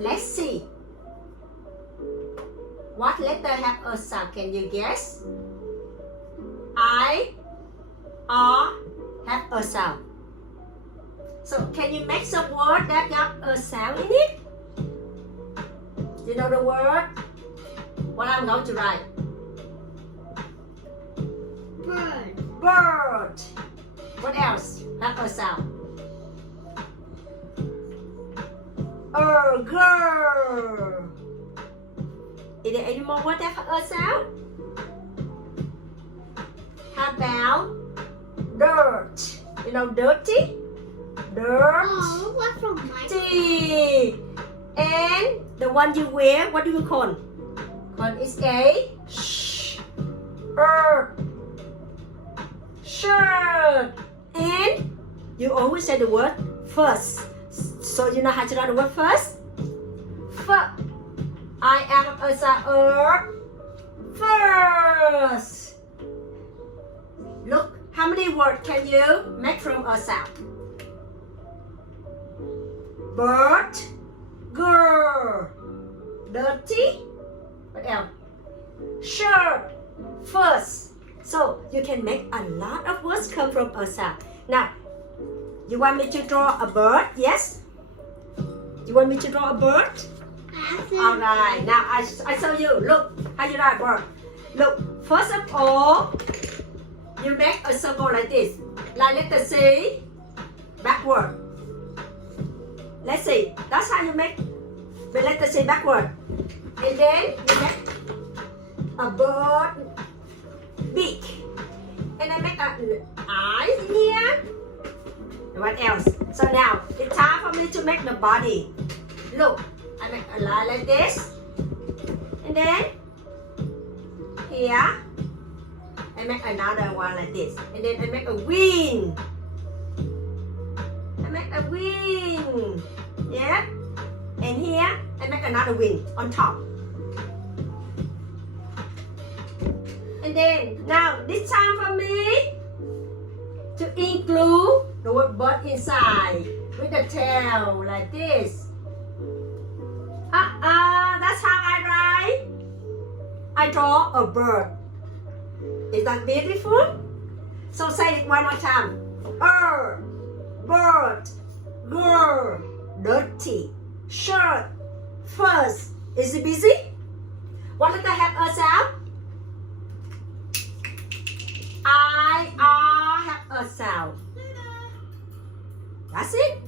Let's see. What letter have a sound? Can you guess? I, R have a sound. So can you make some word that got a sound in it? You know the word? What I'm going to write? Bird. Bird. What else have a sound? Girl. Is there any more word that have a sound? How about dirt? You know dirty? Dirt. Oh, what from my T. And the one you wear, what do you call? Call is a shirt. And you always say the word first. So you know how to write the word first? I am a sound first. Look, how many words can you make from a sound? Bird, girl, dirty, what else? Shirt, first. So you can make a lot of words come from a sound. Now, you want me to draw a bird? Yes? You want me to draw a bird? Alright, now I show you. Look, how you draw a bird. Look, first of all, you make a circle like this. Like letter C, backward. Let's see, that's how you make the letter C backward. And then you make a bird beak. And I make an eye here. And what else? So now, it's time for me to make the body. Look, I make a line like this. And then, here, I make another one like this. And then I make a wing. I make a wing. Yeah? And here, I make another wing on top. And then, now, this time for me to include the word bird inside with the tail like this. That's how I write. I draw a bird. Is that beautiful? So say it one more time. Bird, girl, dirty, shirt, first. Is it busy? What letter have a sound? I, R have a sound. That's it.